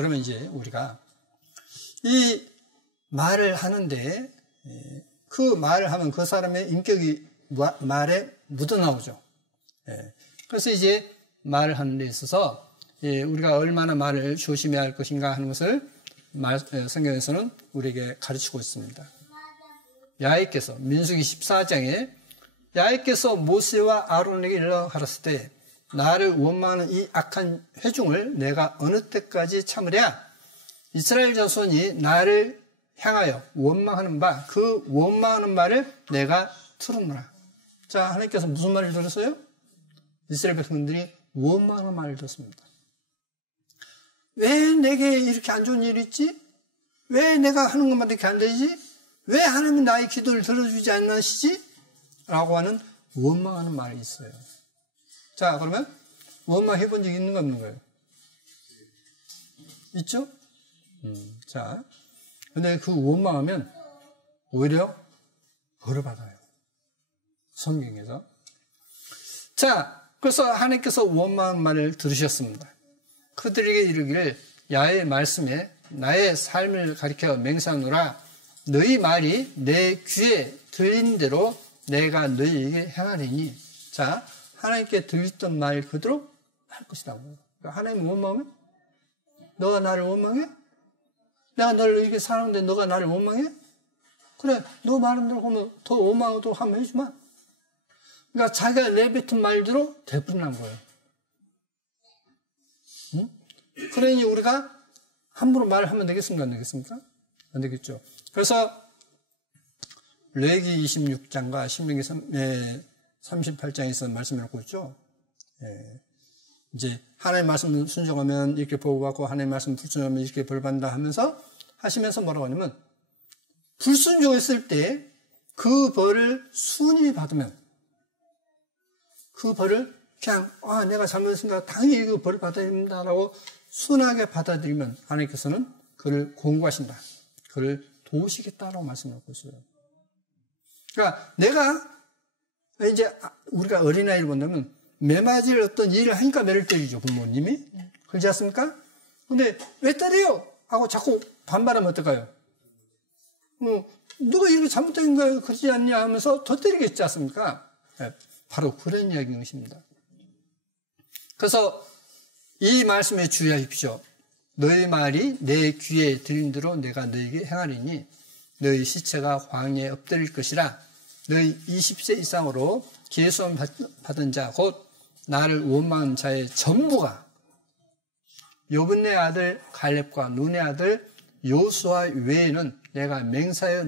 그러면 이제 우리가 이 말을 하는데 그 말을 하면 그 사람의 인격이 말에 묻어나오죠. 그래서 이제 말을 하는 데 있어서 우리가 얼마나 말을 조심해야 할 것인가 하는 것을 성경에서는 우리에게 가르치고 있습니다. 야훼께서 민수기 14장에 야훼께서 모세와 아론에게 일러 가라사대 때 나를 원망하는 이 악한 회중을 내가 어느 때까지 참으랴? 이스라엘 자손이 나를 향하여 원망하는 바 그 원망하는 말을 내가 들었노라. 자, 하나님께서 무슨 말을 들었어요? 이스라엘 백성들이 원망하는 말을 들었습니다. 왜 내게 이렇게 안 좋은 일이 있지? 왜 내가 하는 것만 이렇게 안 되지? 왜 하나님이 나의 기도를 들어주지 않으시지? 라고 하는 원망하는 말이 있어요. 자, 그러면 원망해 본 적이 있는 거 없는 거예요? 있죠? 자, 근데 그 원망하면 오히려 벌을 받아요. 성경에서. 자, 그래서 하나님께서 원망한 말을 들으셨습니다. 그들에게 이르기를 야훼의 말씀에 나의 삶을 가리켜 맹세하노라. 너희 말이 내 귀에 들린 대로 내가 너희에게 행하리니. 자, 하나님께 들렸던 말 그대로 할 것이다. 그러니까 하나님 원망하면 너가 나를 원망해? 내가 너를 이렇게 사랑하는데 너가 나를 원망해? 그래, 너 말은 대로 하면 더 원망도 한번 해주마. 그러니까 자기가 내뱉은 말대로 되풀이한 거예요. 응? 그러니 우리가 함부로 말하면 되겠습니까? 안 되겠습니까? 안 되겠죠. 그래서 레위기 26장과 신명기 38장에서 말씀해놓고 있죠. 이제 하나님의 말씀 순종하면 이렇게 보호받고 하나님의 말씀 불순종하면 이렇게 벌받는다 하면서 하시면서 뭐라고 하냐면 불순종했을 때 그 벌을 순히 받으면 그 벌을 그냥 내가 잘못했으니까 당연히 그 벌을 받아야 됩니다라고 순하게 받아들이면 하나님께서는 그를 공부하신다. 그를 도우시겠다라고 말씀하고 있어요. 그러니까 내가 이제 우리가 어린아이를 본다면 매맞을 어떤 일을 하니까 매를 때리죠. 부모님이. 그렇지 않습니까? 근데 왜 때려요? 하고 자꾸 반발하면 어떨까요? 누가 이렇게 잘못된 거야 그러지 않냐 하면서 더 때리겠지 않습니까? 네, 바로 그런 이야기인 것입니다. 그래서 이 말씀에 주의하십시오. 너희 말이 내 귀에 들린 대로 내가 너희에게 행하리니 너희 시체가 광야에 엎드릴 것이라. 너희 20세 이상으로 기회수함 받은 자 곧 나를 원망한 자의 전부가 여분네 아들 갈렙과 눈의 아들 요수아 외에는 내가 맹세하여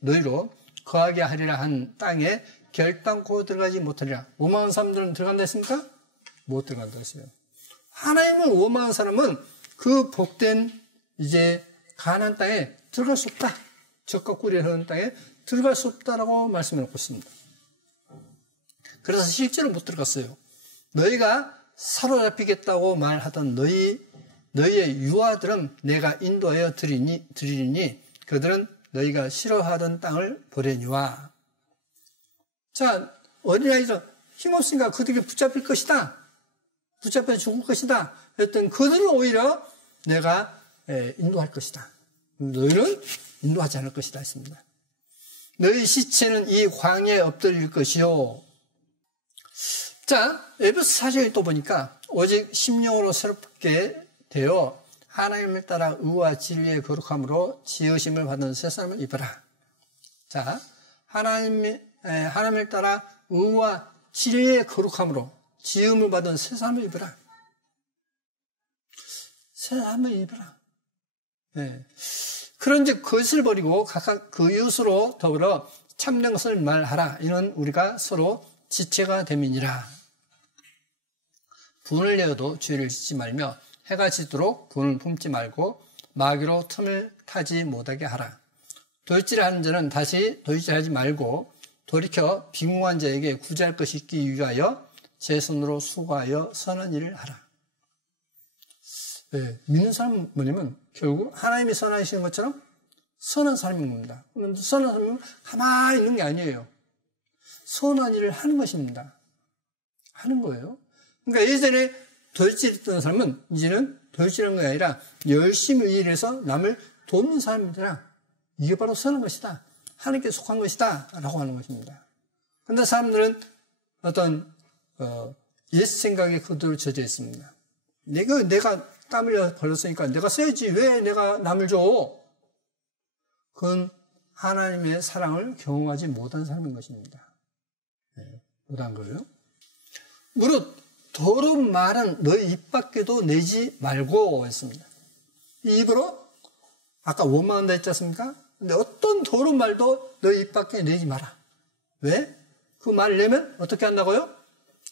너희로 거하게 하리라 한 땅에 결단코 들어가지 못하리라. 원망한 사람들은 들어간다 했습니까? 못 들어간다 했어요. 하나님을 원망한 사람은 그 복된 이제 가나안 땅에 들어갈 수 없다. 적과 꿀이 흐르는 땅에 들어갈 수 없다라고 말씀해 놓고 있습니다. 그래서 실제로 못 들어갔어요. 너희가 사로잡히겠다고 말하던 너희의 유아들은 내가 인도하여 드리니 그들은 너희가 싫어하던 땅을 보려니와. 자, 어린아이들 힘없으니까 그들에게 붙잡힐 것이다. 붙잡혀 죽을 것이다. 그랬더니 그들은 오히려 내가 인도할 것이다. 너희는 인도하지 않을 것이다 했습니다. 너희 시체는 이 광야에 엎드릴 것이요. 자, 에베소 4장에 또 보니까 오직 심령으로 새롭게 되어 하나님을 따라 의와 진리의 거룩함으로 지으심을 받은 새 사람을 입어라. 자, 하나님을 따라 의와 진리의 거룩함으로 지음을 받은 새 사람을 입어라. 새 사람을 입어라. 네. 그런즉 그것을 버리고 각각 그 이웃으로 더불어 참된 것을 말하라. 이는 우리가 서로 지체가 됨이니라. 분을 내어도 죄를 짓지 말며 해가 지도록 분을 품지 말고 마귀로 틈을 타지 못하게 하라. 도둑질하는 자는 다시 도둑질하지 말고 돌이켜 빈궁한 자에게 구제할 것이 있기 위하여 제 손으로 수고하여 선한 일을 하라. 네, 믿는 사람은 뭐냐면 결국 하나님이 선하시는 것처럼 선한 사람인 겁니다. 그런데 선한 사람은 가만히 있는 게 아니에요. 선한 일을 하는 것입니다. 하는 거예요. 그러니까 예전에 도둑질했던 사람은 이제는 도둑질하는 게 아니라 열심히 일해서 남을 돕는 사람들이라 이게 바로 선한 것이다. 하나님께 속한 것이다. 라고 하는 것입니다. 그런데 사람들은 어떤 옛 생각에 그대로 젖어 있습니다. 내가 땀 흘려 벌었으니까 내가 써야지 왜 내가 남을 줘? 그건 하나님의 사랑을 경험하지 못한 사람인 것입니다. 못한 거예요. 무릇 더러운 말은 너희 입 밖에도 내지 말고 했습니다. 이 입으로 아까 원망한다 했지 않습니까? 근데 어떤 더러운 말도 너희 입 밖에 내지 마라. 왜? 그 말을 내면 어떻게 한다고요?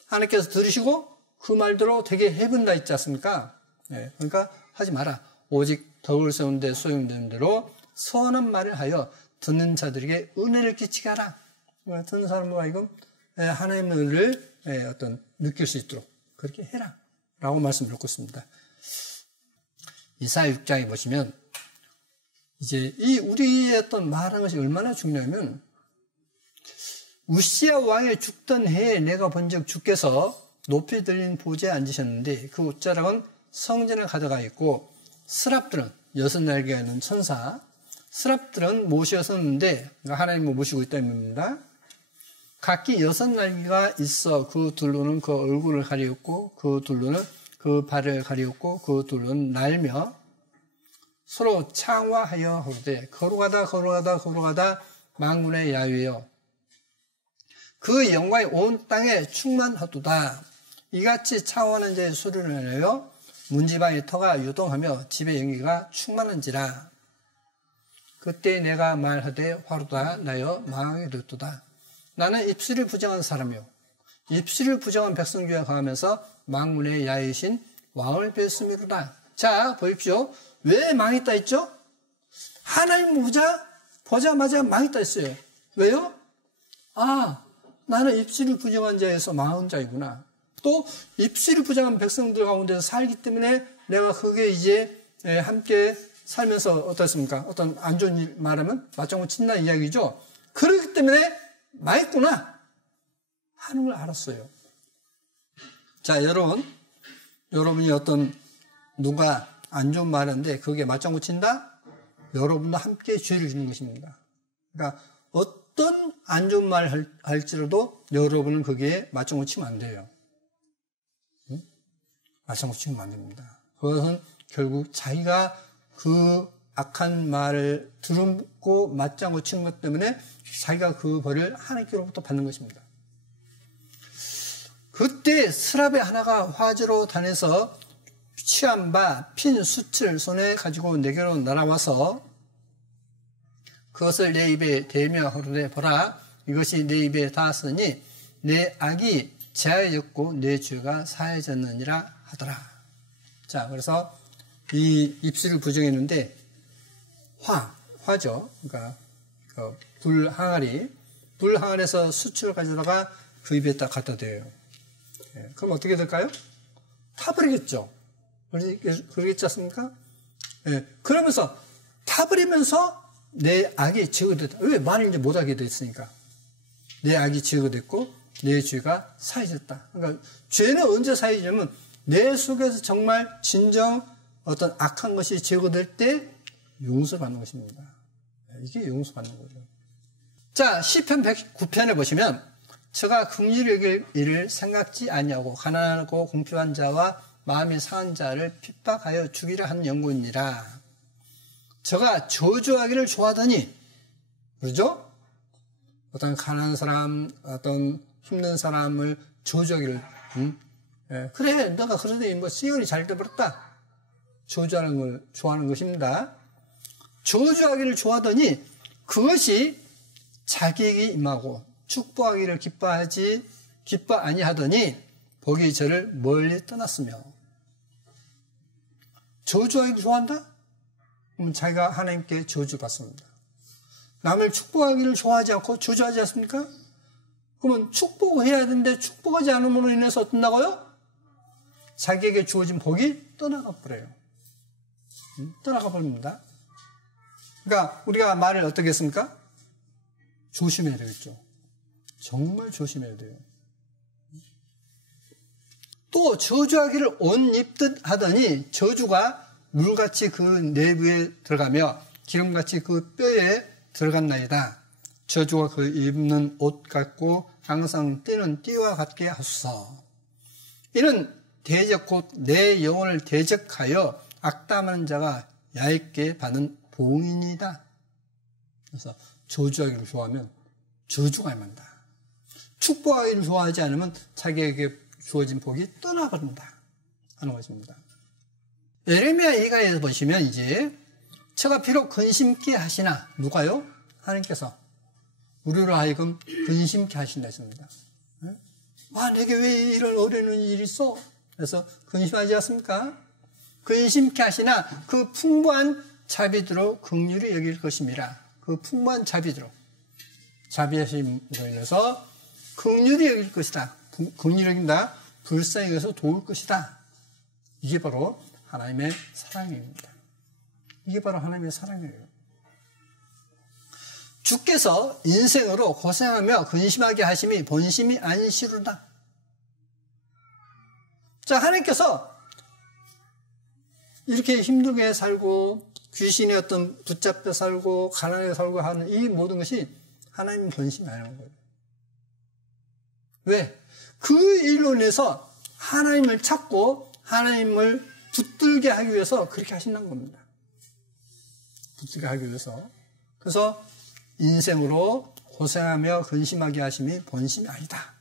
하나님께서 들으시고 그 말대로 되게 해본다 했지 않습니까? 그러니까 하지 마라. 오직 덕을 세우는데 소용되는 대로 선한 말을 하여 듣는 자들에게 은혜를 끼치게 하라. 듣는 사람으로 하여금 하나님의 은혜를 느낄 수 있도록 그렇게 해라. 라고 말씀을 듣고 있습니다. 이사야 6장에 보시면 이제 이 우리의 어떤 말하는 것이 얼마나 중요하면 우시야 왕이 죽던 해에 내가 본즉 주께서 높이 들린 보좌에 앉으셨는데 그 옷자락은 성전에 가져가 있고 스랍들은 6날개가 있는 천사 스랍들은 모셔섰는데 그러니까 하나님을 모시고 있다는 의미입니다. 각기 6날개가 있어 그 둘로는 그 얼굴을 가리웠고 그 둘로는 그 발을 가리웠고 그 둘로는 날며 서로 창화하여 하되 걸어가다 만군의 야유여 그 영광이 온 땅에 충만하도다. 이같이 창화하는 자의 소리를 내어 문지방의 터가 유동하며 집의 연기가 충만한지라. 그때 내가 말하되 화로다 나여 망하게 되었도다. 나는 입술을 부정한 사람이요 입술을 부정한 백성 중에 거하면서 만군의 야유이신 왕을 뵀음이로다. 자 보십시오. 왜 망했다 했죠? 하나님 보자마자 망했다 했어요. 왜요? 나는 입술을 부정한 자에서 망한 자이구나. 또 입술을 부정한 백성들 가운데서 살기 때문에 내가 그게 이제 함께 살면서 어떻습니까? 어떤 안 좋은 일 말하면 맞장구 친다는 이야기죠. 그렇기 때문에 망했구나 하는 걸 알았어요. 자, 여러분이 어떤 누가 안 좋은 말인데 그게 맞장구 친다? 여러분도 함께 죄를 짓는 것입니다. 그러니까 어떤 안 좋은 말 할지라도 여러분은 거기에 맞장구 치면 안 돼요. 맞장구 치면 안 됩니다. 그것은 결국 자기가 그 악한 말을 들었고 맞장구 친 것 때문에 자기가 그 벌을 하나님께로부터 받는 것입니다. 그때 스랍의 하나가 화재로 다녀서 취한 바 핀 숯을 손에 가지고 내게로 날아와서 그것을 내 입에 대며 하루되 보라 이것이 내 입에 닿았으니 내 악이 제하여졌고 내 죄가 사해졌느니라 하더라. 자, 그래서 이 입술을 부정했는데 화죠. 그러니까 불 항아리에서 숯을 가져다가 그 입에다 갖다 대요. 그럼 어떻게 될까요? 타버리겠죠. 그러겠지 않습니까? 그러면서 타버리면서 내 악이 제거됐다. 왜? 많이 이제 못하게 됐으니까. 내 악이 제거됐고 내 죄가 사해졌다. 그러니까 죄는 언제 사해지냐면 내 속에서 정말 진정 어떤 악한 것이 제거될 때 용서받는 것입니다. 이게 용서받는 거죠. 자, 시편 109편에 보시면 저가 긍휼히 여길 일을 생각지 아니하고 가난하고 공핍한 자와 마음이 상한 자를 핍박하여 죽이려 하는 영구이니라. 저가 저주하기를 좋아하더니 그러죠? 어떤 가난한 사람, 어떤 힘든 사람을 저주하기를 그래 너가 그러더니 뭐 시온이 잘 돼버렸다. 저주하는 걸 좋아하는 것입니다. 저주하기를 좋아하더니 그것이 자기에게 임하고 축복하기를 기뻐 아니하더니 복이 저를 멀리 떠났으며. 저주하기를 좋아한다? 그러면 자기가 하나님께 저주받습니다. 남을 축복하기를 좋아하지 않고 저주하지 않습니까? 그러면 축복해야 되는데 축복하지 않음으로 인해서 어떤다고요? 자기에게 주어진 복이 떠나가 버려요. 떠나가 버립니다. 그러니까 우리가 말을 어떻게 했습니까? 조심해야 되겠죠. 정말 조심해야 돼요. 또 저주하기를 옷 입듯 하더니 저주가 물같이 그 내부에 들어가며 기름같이 그 뼈에 들어갔나이다. 저주가 그 입는 옷 같고 항상 뛰는 띠와 같게 하소서. 이는 대적 곧 내 영혼을 대적하여 악담하는 자가 얇게 받는 봉인이다. 그래서 저주하기를 좋아하면 저주가 임한다. 축복하기를 좋아하지 않으면 자기에게 주어진 복이 떠나버린다 하는 것입니다. 예레미야 2가에서 보시면 이제 저가 비록 근심케 하시나 누가요? 하나님께서 우리로 하여금 근심케 하신다 했습니다. 내게 왜 이런 어려운 일이 있어? 그래서 근심하지 않습니까? 근심케 하시나 그 풍부한 자비대로 긍휼히 여길 것임이라. 그 풍부한 자비대로 자비하심으로 인해서 긍휼히 여길 것이다. 긍휼히 여긴다. 불쌍히 여겨서 도울 것이다. 이게 바로 하나님의 사랑입니다. 이게 바로 하나님의 사랑이에요. 주께서 인생으로 고생하며 근심하게 하심이 본심이 아니시로다. 자, 하나님께서 이렇게 힘들게 살고 귀신의 어떤 붙잡혀 살고 가난하게 살고 하는 이 모든 것이 하나님 본심이 아니라는 거예요. 왜? 그 일로 인해서 하나님을 찾고 하나님을 붙들게 하기 위해서 그렇게 하신다는 겁니다. 붙들게 하기 위해서. 그래서 인생으로 고생하며 근심하게 하심이 본심이 아니다.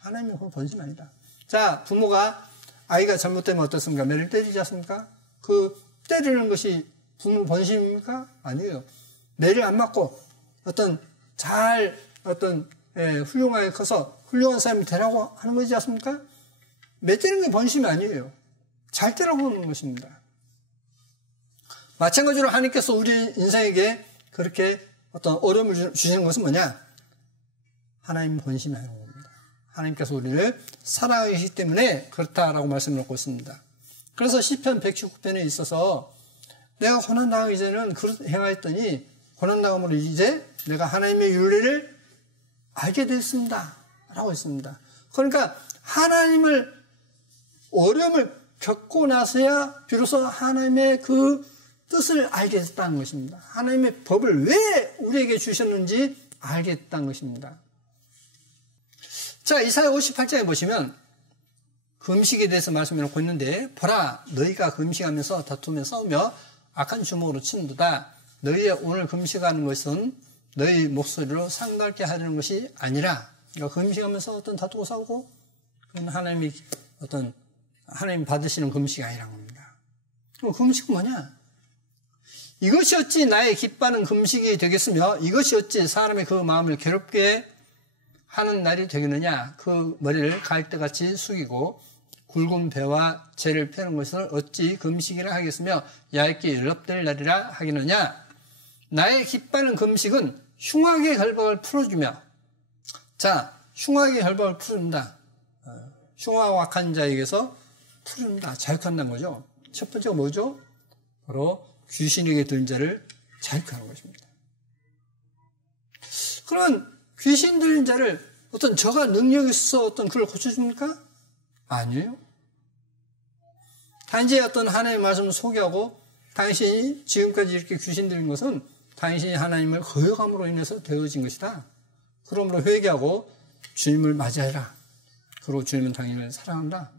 하나님의 본심이 아니다. 자, 부모가 아이가 잘못되면 어떻습니까? 매를 때리지 않습니까? 그 때리는 것이 부모 본심입니까? 아니에요. 매를 안 맞고 훌륭하게 커서 훌륭한 사람이 되라고 하는 거지 않습니까? 매 때리는 게 본심이 아니에요. 잘 되라고 하는 것입니다. 마찬가지로 하나님께서 우리 인생에게 그렇게 어떤 어려움을 주시는 것은 뭐냐? 하나님 본심이 아닌 겁니다. 하나님께서 우리를 사랑하시기 때문에 그렇다라고 말씀을 놓고 있습니다. 그래서 시편 119편에 있어서 내가 고난당하기 전에는 그렇게 행하였더니 고난당함으로 이제 내가 하나님의 윤리를 알게 됐습니다. 라고 했습니다. 그러니까 하나님을 어려움을 겪고 나서야 비로소 하나님의 그 뜻을 알게 됐다는 것입니다. 하나님의 법을 왜 우리에게 주셨는지 알게 됐다는 것입니다. 자, 이사야 58장에 보시면 금식에 대해서 말씀해 놓고 있는데 보라 너희가 금식하면서 다투며 싸우며 악한 주먹으로 치는도다. 너희의 오늘 금식하는 것은 너희 목소리로 상달게 하려는 것이 아니라 그러니까 금식하면서 다투고 싸우고 그건 하나님 받으시는 금식이 아니란 겁니다. 그럼 금식은 뭐냐? 이것이 어찌 나의 기뻐하는 금식이 되겠으며 이것이 어찌 사람의 그 마음을 괴롭게 하는 날이 되겠느냐? 그 머리를 갈대같이 숙이고 굵은 배와 재를 펴는 것을 어찌 금식이라 하겠으며 얇게 연락될 날이라 하겠느냐? 나의 기뻐하는 금식은 흉악의 결박을 풀어주며 자, 흉악의 결박을 풀어준다. 흉악과 악한 자에게서 풀어준다. 자유한다는 거죠. 첫 번째가 뭐죠? 바로 귀신에게 들린 자를 자유하는 것입니다. 그러면 귀신 들린 자를 저가 능력이 있어서 그걸 고쳐줍니까? 아니에요. 단지 하나님의 말씀을 소개하고 당신이 지금까지 이렇게 귀신 들린 것은 당신이 하나님을 거역함으로 인해서 되어진 것이다. 그러므로 회개하고 주님을 맞이해라. 그리고 주님은 당신을 사랑한다.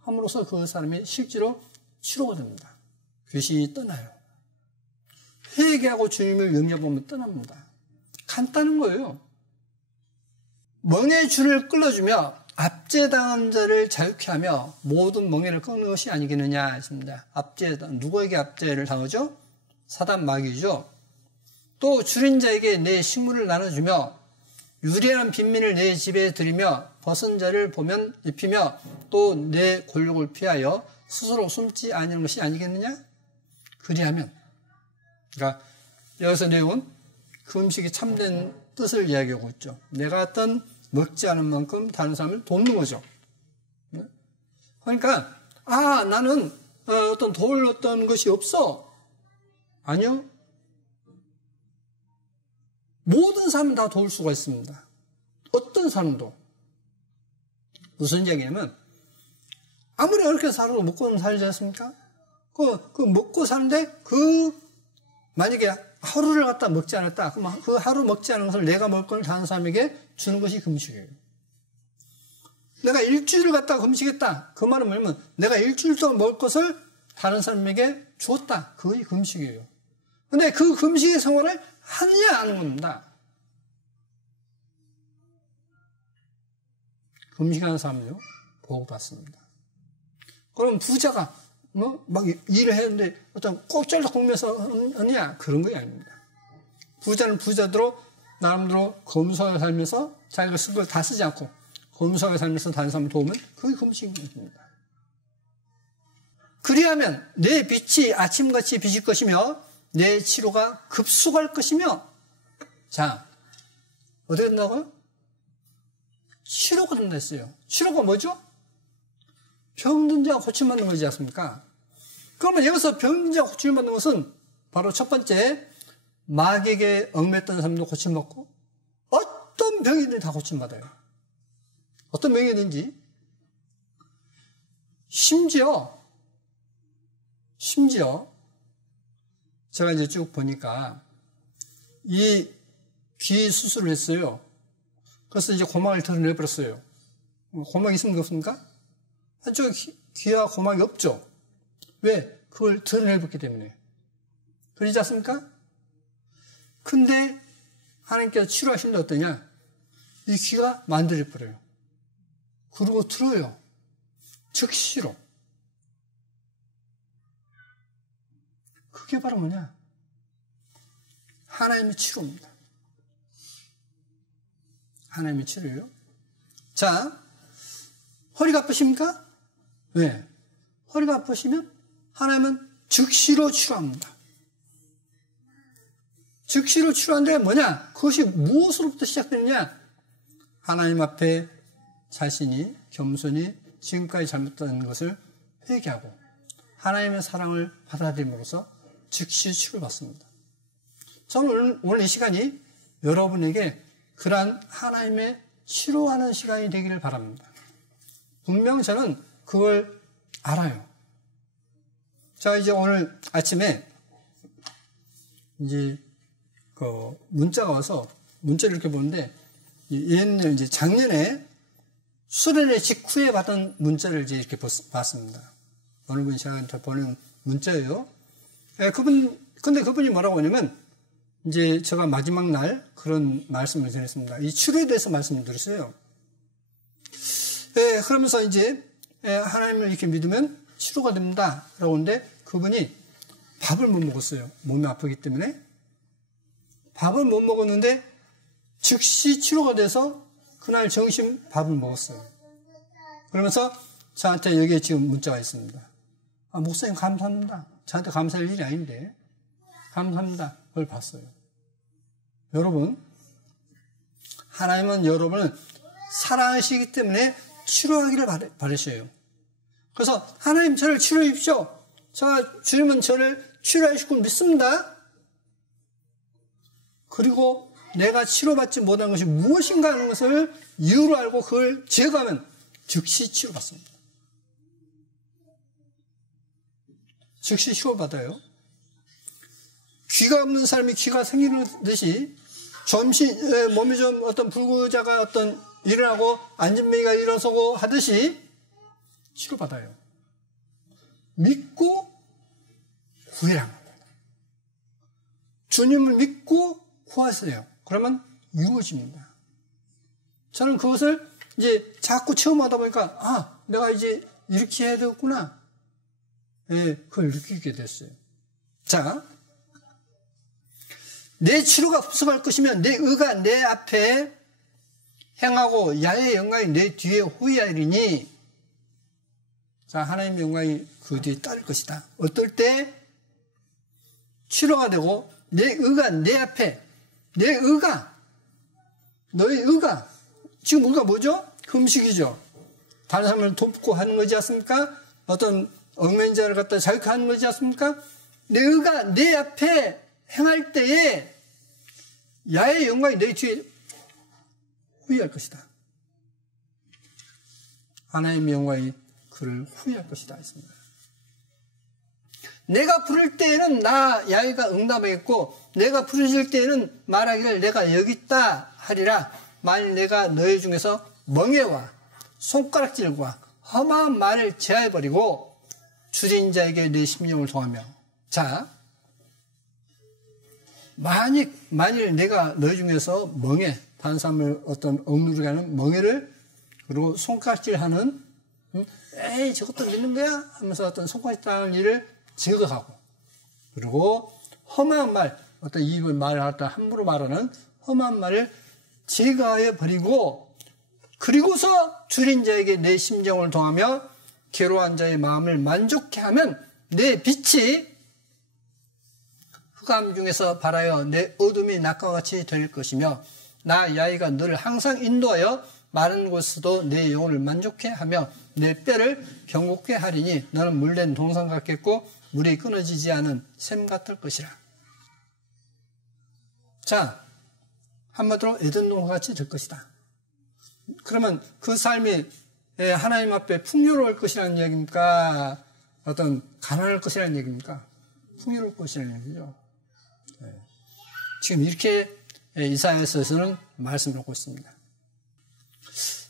함으로써 그 사람이 실제로 치료가 됩니다. 귀신이 떠나요. 회개하고 주님을 영접하면 떠납니다. 간단한 거예요. 멍에 줄을 끌어주며 압제당한 자를 자유케 하며 모든 멍에를 꺾는 것이 아니겠느냐 했습니다. 누구에게 압제를 당하죠? 사단 마귀죠. 또 줄인 자에게 내 식물을 나눠주며 유리한 빈민을 내 집에 들이며 벗은 자를 보면 입히며 또 내 골욕을 피하여 스스로 숨지 않는 것이 아니겠느냐? 그리하면 그러니까 여기서 내용은 그 음식이 참된 뜻을 이야기하고 있죠. 내가 먹지 않은 만큼 다른 사람을 돕는 거죠. 그러니까 나는 도울 것이 없어. 아니요. 모든 사람은 다 도울 수가 있습니다. 어떤 사람도. 무슨 얘기냐면 아무리 어렵게 살아도 먹고는 살지 않습니까? 그 먹고 사는데 만약에 하루를 갖다 먹지 않았다. 그럼 그 하루 먹지 않은 것을 내가 먹을 걸 다른 사람에게 주는 것이 금식이에요. 내가 일주일을 갖다 금식했다. 그 말은 뭐냐면 내가 일주일 동안 먹을 것을 다른 사람에게 주었다. 그것이 금식이에요. 근데 그 금식의 생활을 하느냐 안 하는 겁니다. 금식하는 사람은요, 보호받습니다. 그럼 부자가 막 일을 했는데 어떤 꼭잘라 굶면서 하느냐? 그런 게 아닙니다. 부자는 부자대로 나름대로 검소하게 살면서 자기가 쓴 걸 다 쓰지 않고 검소하게 살면서 다른 사람을 도우면 그게 금식입니다. 그리하면 내 빛이 아침같이 비칠 것이며 내 치료가 급속할 것이며, 자, 어떻게 된다고요? 치료가 된다 했어요. 치료가 뭐죠? 병든 자가 고침받는 거지 않습니까? 그러면 여기서 병든 자가 고침받는 것은 바로 첫 번째, 마귀에게 얽매였던 사람도 고침받고 어떤 병이든 다 고침받아요. 어떤 병이든지. 심지어 제가 이제 쭉 보니까 이 귀 수술을 했어요. 그래서 이제 고막을 드러내버렸어요. 고막이 있습니까? 없습니까? 한쪽에 귀와 고막이 없죠. 왜? 그걸 드러내버렸기 때문에. 그러지 않습니까? 근데 하나님께서 치료하시는데 어떠냐? 이 귀가 만들어버려요. 그리고 들어요. 즉시로. 그게 바로 뭐냐? 하나님의 치료입니다. 하나님의 치료예요. 자, 허리가 아프십니까? 왜? 허리가 아프시면 하나님은 즉시로 치료합니다. 즉시로 치료하는데 뭐냐? 그것이 무엇으로부터 시작되느냐? 하나님 앞에 자신이 겸손히 지금까지 잘못된 것을 회개하고 하나님의 사랑을 받아들임으로써 즉시 치료받습니다. 저는 오늘 이 시간이 여러분에게 그러한 하나님의 치료하는 시간이 되기를 바랍니다. 분명 저는 그걸 알아요. 자, 이제 오늘 아침에 이제 그 문자가 와서 문자를 이렇게 보는데, 얘는 이제 작년에 수련회 직후에 받은 문자를 이제 이렇게 봤습니다. 어느 분이 저한테 보낸 문자예요. 근데 그분이 뭐라고 하냐면, 이제 제가 마지막 날 그런 말씀을 드렸습니다. 이 치료에 대해서 말씀을 드렸어요. 그러면서 이제 하나님을 이렇게 믿으면 치료가 됩니다. 라고 하는데 그분이 밥을 못 먹었어요. 몸이 아프기 때문에. 밥을 못 먹었는데 즉시 치료가 돼서 그날 점심 밥을 먹었어요. 그러면서 저한테 여기에 지금 문자가 있습니다. 목사님 감사합니다. 저한테 감사할 일이 아닌데 감사합니다. 그걸 봤어요. 여러분, 하나님은 여러분을 사랑하시기 때문에 치료하기를 바라셔요. 그래서 하나님 저를 치료해 주십시오. 주님은 저를 치료해 주실 줄 믿습니다. 그리고 내가 치료받지 못한 것이 무엇인가 하는 것을 이유로 알고 그걸 제거하면 즉시 치료받습니다. 즉시 치료받아요. 귀가 없는 사람이 귀가 생기듯이 몸이 좀 어떤 불구자가 어떤 일어나고 안진뱅이가 일어서고 하듯이 치료받아요. 믿고 구해라. 주님을 믿고 구하세요. 그러면 이루어집니다. 저는 그것을 이제 자꾸 체험하다 보니까 내가 이제 이렇게 해야 되겠구나. 그걸 느끼게 됐어요. 자, 내 치료가 급속할 것이면 내 의가 내 앞에 행하고 야의 영광이 내 뒤에 후이하리니, 자, 하나님의 영광이 그 뒤에 따를 것이다. 어떨 때 치료가 되고 내 의가 내 앞에, 내 의가, 너의 의가, 지금 우리가 뭐죠? 금식이죠. 다른 사람을 돕고 하는 거지 않습니까? 어떤 얽매인 자를 갖다 자극하는 거지 않습니까? 내 의가 내 앞에 행할 때에 야의 영광이 내 뒤에 후회할 것이다. 하나님의 영광이 그를 후회할 것이다 했습니다. 내가 부를 때에는 나 야훼가 응답하겠고 내가 부르실 때에는 말하기를 내가 여기 있다 하리라. 만일 내가 너희 중에서 멍에와 손가락질과 험한 말을 제하여버리고 주진 자에게 내 심령을 통하며. 자, 만일 내가 너희 중에서 멍에, 다른 사람을 어떤 억누르게 하는 멍에를, 그리고 손가락질하는, 에이 저것도 믿는 거야 하면서 어떤 손가락질하는 일을 제거하고, 그리고 험한 말, 어떤 입을 말을 하다 함부로 말하는 험한 말을 제거해 버리고, 그리고서 줄인 자에게 내 심정을 통하며 괴로운 자의 마음을 만족해 하면 내 빛이 흑암 중에서 발하여 내 어둠이 낮과 같이 될 것이며 나 야훼가 너를 항상 인도하여 마른 곳에서도 내 영혼을 만족해 하며 내 뼈를 경고케 하리니 너는 물된 동산 같겠고 물이 끊어지지 않은 샘 같을 것이라. 자, 한마디로 에덴동산 같이 될 것이다. 그러면 그 삶이 하나님 앞에 풍요로울 것이라는 얘기입니까? 어떤 가난할 것이라는 얘기입니까? 풍요로울 것이라는 얘기죠. 지금 이렇게 이사야서에서는 말씀을 하고 있습니다.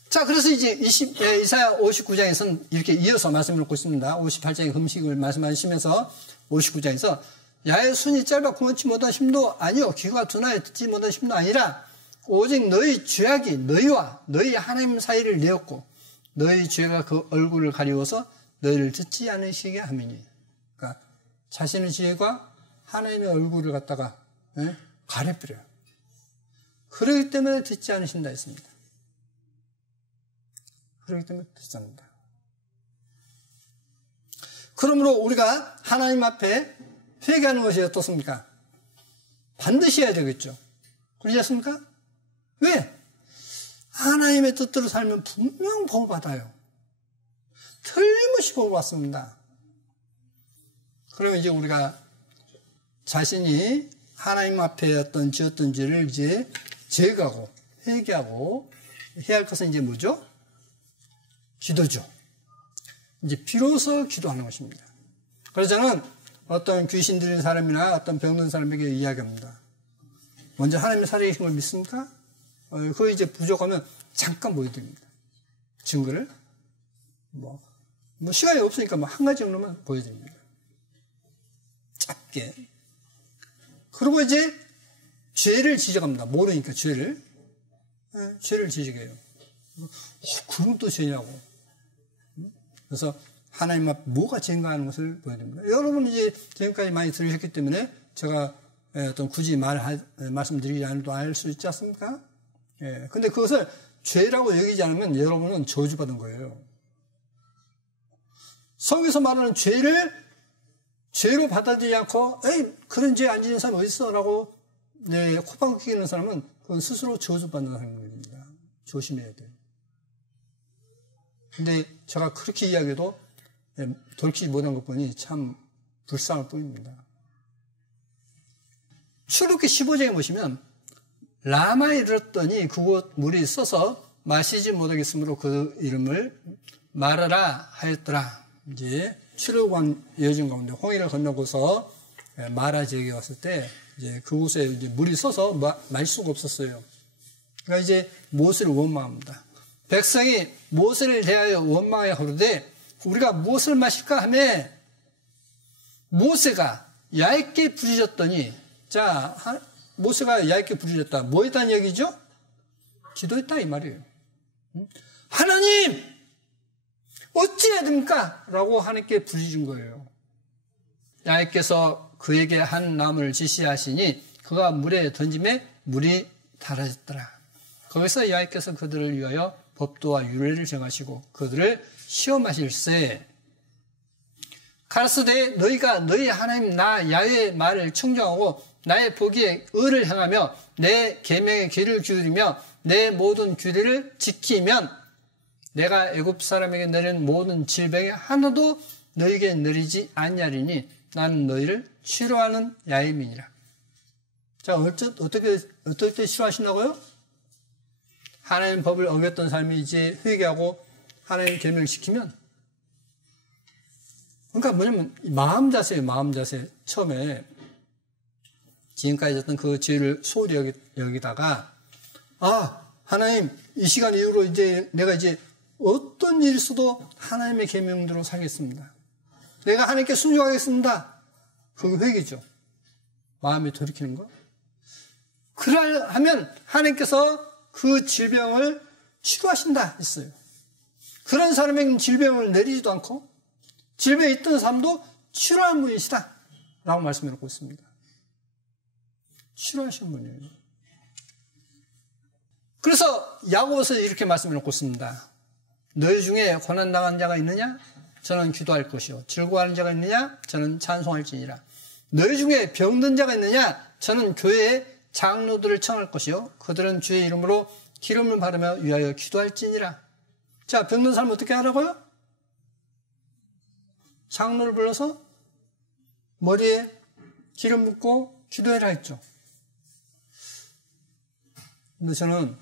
자, 그래서 이제 이사야 59장에서는 이렇게 이어서 말씀을 하고 있습니다. 58장의 금식을 말씀하시면서 59장에서 야훼 손이 짧아 구원치 못한 힘도 아니요 귀가 둔하여 듣지 못한 힘도 아니라 오직 너희 죄악이 너희와 너희 하나님 사이를 내었고 너희 죄가 그 얼굴을 가리워서 너희를 듣지 않으시게 함이니. 그러니까 자신의 죄가 하나님의 얼굴을 갖다가 가려버려요. 그러기 때문에 듣지 않으신다 했습니다. 그렇기 때문에 듣지 않는다. 그러므로 우리가 하나님 앞에 회개하는 것이 어떻습니까? 반드시 해야 되겠죠. 그러지 않습니까? 왜? 하나님의 뜻대로 살면 분명 복을 받아요. 틀림없이 복을 받습니다. 그러면 이제 우리가 자신이 하나님 앞에 어떤 지었던 죄를 이제 제거하고 회개하고 해야 할 것은 이제 뭐죠? 기도죠. 이제 비로소 기도하는 것입니다. 그래서 저는 어떤 귀신 들린 사람이나 어떤 병든 사람에게 이야기합니다. 먼저 하나님의 살아계신 걸 믿습니까? 그거 이제 부족하면 잠깐 보여드립니다. 증거를. 시간이 없으니까 한 가지 정도만 보여드립니다. 짧게. 그리고 이제 죄를 지적합니다. 모르니까 죄를. 죄를 지적해요. 그럼 또 죄냐고. 그래서 하나님 앞 뭐가 죄인가 하는 것을 보여드립니다. 여러분 이제 지금까지 많이 들으셨기 때문에 제가 어떤 굳이 말씀드리지 않아도 알 수 있지 않습니까? 근데 그것을 죄라고 여기지 않으면 여러분은 저주받은 거예요. 성경에서 말하는 죄를 죄로 받아들이지 않고 에이 그런 죄 안 지는 사람 어디 있어? 라고 코방 끼는 사람은 그건 스스로 저주받는 사람입니다. 조심해야 돼요. 근데 제가 그렇게 이야기해도 돌이키지 못한 것 보니 참 불쌍할 뿐입니다. 출애굽기 15장에 보시면 라마에 이르렀더니 그곳 물이 써서 마시지 못하겠으므로 그 이름을 마라라 하였더라. 이제 출애굽한 여정 가운데 홍해를 건너고서 마라 지역에 왔을 때 이제 그곳에 이제 물이 써서 마실 수가 없었어요. 그러니까 이제 모세를 원망합니다. 백성이 모세를 대하여 원망하여 하루되 우리가 무엇을 마실까 하며 모세가 얇게 부르짖었더니 자 모세가 얇게 부르짖었다. 뭐에 대한 얘기죠? 기도했다 이 말이에요. 하나님 어찌해야 됩니까? 라고 하나님께 부르짖은 거예요. 야훼께서 그에게 한 나무를 지시하시니 그가 물에 던짐에 물이 달아졌더라. 거기서 야훼께서 그들을 위하여 법도와 율례를 정하시고 그들을 시험하실세. 가라사대 너희가 너희 하나님 나 야훼의 말을 청정하고 나의 보기에 의를 행하며 내 계명의 귀를 기울이며 내 모든 규례를 지키면 내가 애굽 사람에게 내린 모든 질병에 하나도 너희에게 내리지 아니하리니 나는 너희를 치료하는 야훼민이라. 자, 어떻게 치료하신다고요? 하나님 법을 어겼던 삶이 이제 회개하고 하나님 계명을 지키면 그러니까 뭐냐면 마음 자세예요. 마음 자세. 처음에 지금까지 했던 그 죄를 소홀히 여기다가 하나님 이 시간 이후로 이제 내가 이제 어떤 일이 있어도 하나님의 계명대로 살겠습니다. 내가 하나님께 순종하겠습니다. 그게 회개죠. 마음에 돌이키는 거. 그러하면 하나님께서 그 질병을 치료하신다 했어요. 그런 사람에게는 질병을 내리지도 않고 질병에 있던 사람도 치료하는 분이시다 라고 말씀해 놓고 있습니다. 치료하신 분이에요. 그래서 야고보서 이렇게 말씀해 놓고 있습니다. 너희 중에 고난당한 자가 있느냐? 저는 기도할 것이요. 즐거워하는 자가 있느냐? 저는 찬송할지니라. 너희 중에 병든 자가 있느냐? 저는 교회에 장로들을 청할 것이요. 그들은 주의 이름으로 기름을 바르며 위하여 기도할지니라. 자, 병든 사람 어떻게 하라고요? 장로를 불러서 머리에 기름 붓고 기도해라 했죠. 근데 저는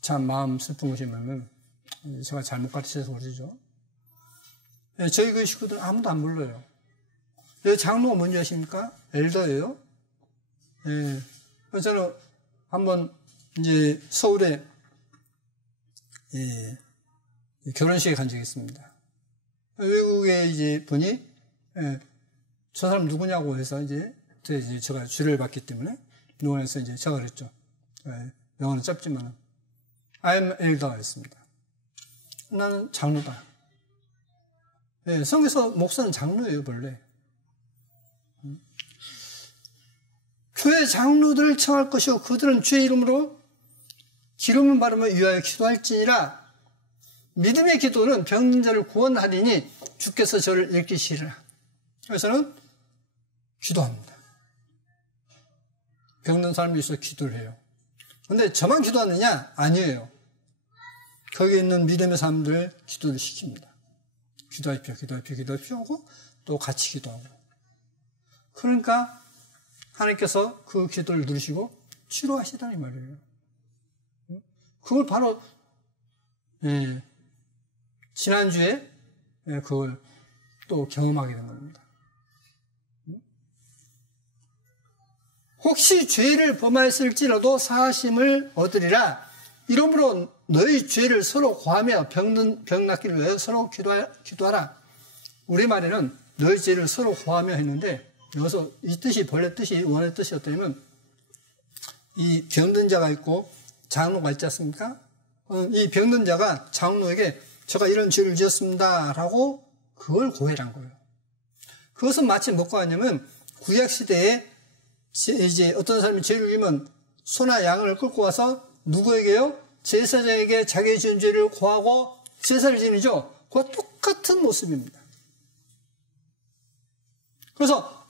참 마음 슬픈 것이 뭐냐면 제가 잘못 가르쳐서 그러죠. 저희 그 식구들 아무도 안 불러요. 장로가 뭔지 아십니까? 엘더예요. 그래서 저는 한번 이제 서울에 결혼식에 간 적이 있습니다. 외국의 이제 분이 저 사람 누구냐고 해서 이제 제가 주례를 받기 때문에 누구냐 해서 이제 제가 그랬죠. 영어는 짧지만은 I'm elder 했습니다. 나는 장로다. 성에서 목사는 장로예요, 본래. 교회 장로들을 청할 것이요 그들은 주의 이름으로 기름을 바르며 위하여 기도할지니라. 믿음의 기도는 병든 자를 구원하리니 주께서 저를 일으키시리라. 그래서는 기도합니다. 병든 사람이 있어서 기도를 해요. 그런데 저만 기도하느냐? 아니에요. 거기에 있는 믿음의 사람들 기도를 시킵니다. 기도하십시오 하고 또 같이 기도하고. 그러니까 하나님께서 그 기도를 누리시고 치료하시다는 말이에요. 그걸 바로 지난주에 그걸 또 경험하게 된 겁니다. 혹시 죄를 범하였을지라도 사하심을 얻으리라. 이러므로 너희 죄를 서로 고하며 병 낫기를 위하여 서로 기도하라. 우리말에는 너희 죄를 서로 고하며 했는데 여기서 이 뜻이 본래 뜻이 원의 뜻이 어떠냐면 이 병든 자가 있고 장로가 있지 않습니까? 이 병든 자가 장로에게 제가 이런 죄를 지었습니다 라고 그걸 고해란 거예요. 그것은 마치 뭐가 하냐면 구약시대에 이제 어떤 사람이 죄를 지으면 소나 양을 끌고 와서 누구에게요? 제사장에게 자기의 지은 죄를 고하고 제사를 지내죠. 그와 똑같은 모습입니다. 그래서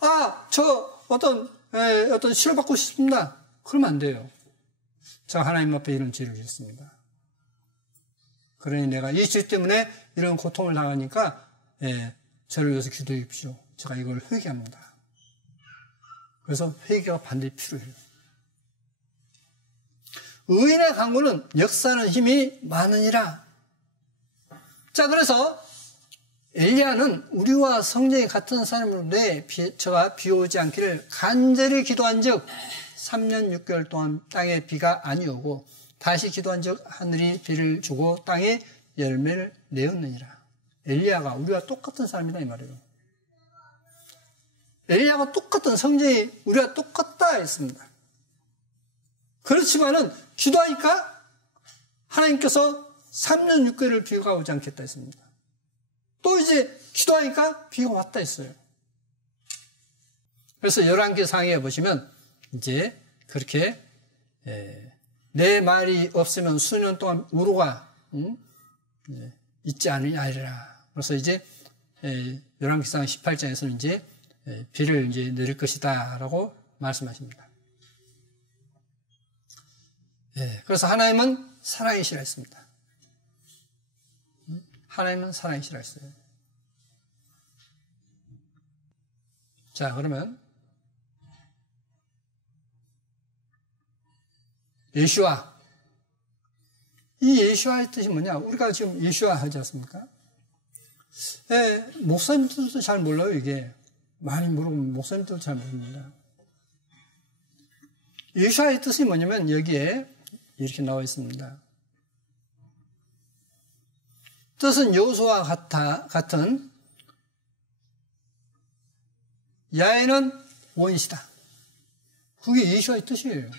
저 어떤 치료받고 싶습니다. 그러면 안 돼요. 제가 하나님 앞에 이런 죄를 지었습니다. 그러니 내가 이 죄 때문에 이런 고통을 당하니까 저를 위해서 기도해 주십시오. 제가 이걸 회개합니다. 그래서 회개가 반드시 필요해요. 의인의 강구는 역사하는 힘이 많으니라. 자, 그래서 엘리야는 우리와 성정이 같은 사람으로 저가 비 오지 않기를 간절히 기도한 즉 3년 6개월 동안 땅에 비가 아니 오고 다시 기도한 즉 하늘이 비를 주고 땅에 열매를 내었느니라. 엘리야가 우리와 똑같은 사람이다 이 말이에요. 엘리야가 똑같은 성정이 우리와 똑같다 했습니다. 그렇지만은 기도하니까 하나님께서 3년 6개월을 비가 오지 않겠다 했습니다. 또 이제 기도하니까 비가 왔다 했어요. 그래서 11개 상에 보시면 이제 그렇게 내 말이 없으면 수년 동안 우로가 있지 않으리라. 그래서 이제 11개 상 18장에서는 이제 비를 이제 내릴 것이다 라고 말씀하십니다. 그래서 하나님은 사랑이시라 했습니다. 하나님은 사랑이시라 했어요. 자, 그러면 예수와 이 예수와의 뜻이 뭐냐? 우리가 지금 예수와 하지 않습니까? 목사님들도 잘 몰라요, 이게. 많이 물어보면 목사님들도 잘 모릅니다. 예수와의 뜻이 뭐냐면 여기에 이렇게 나와 있습니다. 뜻은 여호수아와 같은 야훼는 원시다. 그게 예수와의 뜻이에요.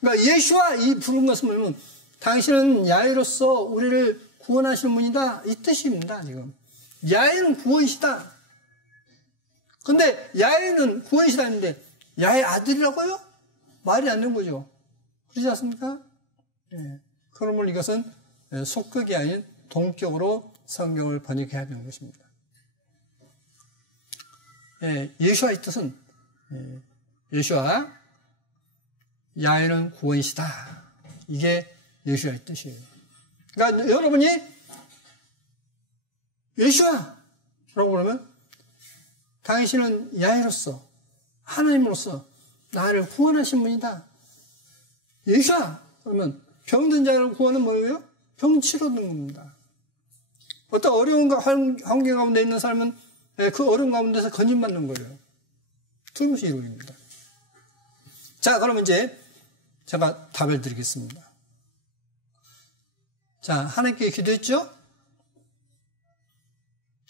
그러니까 예수와 이 부른 것은 뭐냐면 당신은 야훼로서 우리를 구원하시는 분이다. 이 뜻입니다, 지금. 야훼는 구원이시다. 근데 야훼는 구원이시다 했는데 야훼 아들이라고요? 말이 안 되는 거죠. 그렇지 않습니까? 예. 그러므로 이것은 속극이 아닌 동격으로 성경을 번역해야 되는 것입니다. 예, 예수와의 뜻은 예수와 야훼는 구원이시다. 이게 예수와의 뜻이에요. 그러니까 여러분이 예수와라고 그러면 당신은 야훼로서 하나님으로서 나를 구원하신 분이다. 예수와 그러면 병든 자를 구원은 뭐예요? 병치료는 겁니다. 어떤 어려운 환경 가운데 있는 사람은 그 어려운 가운데서 건진받는 거예요. 틀림없이 이루어집니다. 자, 그러면 이제 제가 답을 드리겠습니다. 자, 하나님께 기도했죠?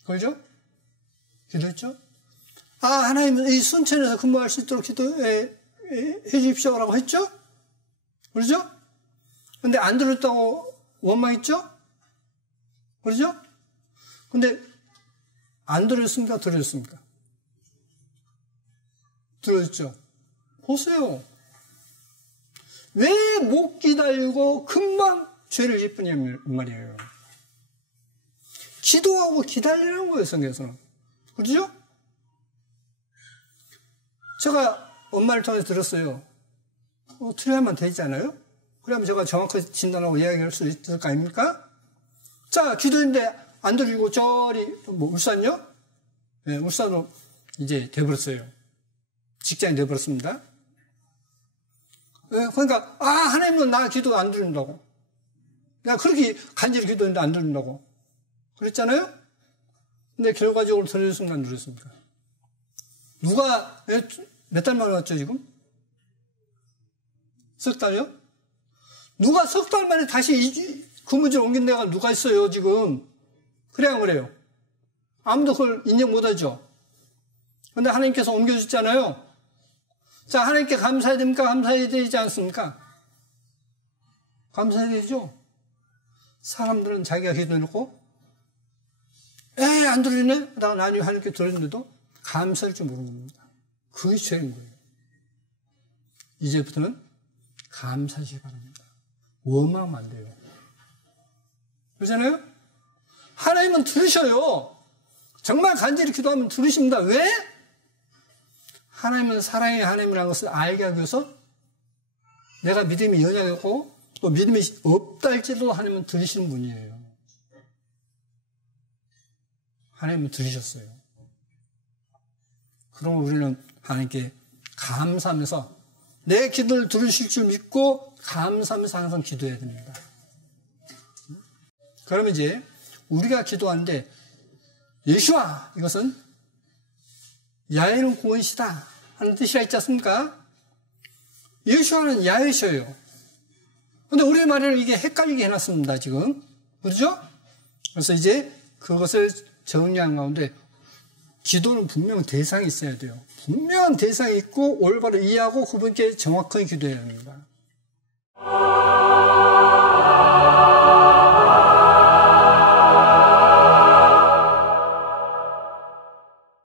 그렇죠? 기도했죠? 하나님은 이 순천에서 근무할 수 있도록 기도해 주십시오라고 했죠? 그렇죠? 근데 안 들었다고 원망했죠? 그렇죠? 근데 안 들었습니까? 들었습니까? 들었죠? 보세요. 왜 못 기다리고 금방 죄를 짓느냐는 말이에요. 기도하고 기다리라는 거예요, 성경에서는. 그렇죠? 제가 엄마를 통해서 들었어요. 투여하면 되잖아요? 그러면 제가 정확하게 진단하고 이야기할 수 있을 거 아닙니까? 자, 기도했는데 안 들리고 저리, 울산요? 네, 울산으로 이제 돼버렸어요. 직장이 돼버렸습니다. 네, 그러니까, 하나님은 나 기도 안 들린다고. 내가 그렇게 간절히 기도했는데 안 들린다고. 그랬잖아요? 근데 결과적으로 들렸습니까? 안 들렸습니까? 누가 몇 달 만에 왔죠, 지금? 석 달요? 누가 석 달 만에 다시 그 문제를 옮긴 데가 누가 있어요, 지금? 그래야 안 그래요? 아무도 그걸 인정 못 하죠? 근데 하나님께서 옮겨주셨잖아요? 자, 하나님께 감사해야 됩니까? 감사해야 되지 않습니까? 감사해야 되죠? 사람들은 자기가 기도해놓고, 안 들리네? 나중에 하나님께 들었는데도 감사할 줄 모르는 겁니다. 그게 죄인 거예요. 이제부터는 감사하시기 바랍니다. 원망하면 안 돼요. 그러잖아요? 하나님은 들으셔요. 정말 간절히 기도하면 들으십니다. 왜? 하나님은 사랑의 하나님이라는 것을 알게 하기 위해서 내가 믿음이 연약하고 또 믿음이 없다 할지라도 하나님은 들으시는 분이에요. 하나님은 들으셨어요. 그럼 우리는 하나님께 감사하면서 내 기도를 들으실 줄 믿고 감사하면서 항상 기도해야 됩니다. 그러면 이제 우리가 기도하는데 예수와 이것은 야훼는 구원이시다 하는 뜻이라 있지 않습니까? 예수와는 야훼셔요. 근데 우리 말을 이게 헷갈리게 해놨습니다, 지금. 그렇죠? 그래서 이제 그것을 정리한 가운데 기도는 분명 대상이 있어야 돼요. 분명한 대상이 있고 올바로 이해하고 그분께 정확하게 기도해야 합니다.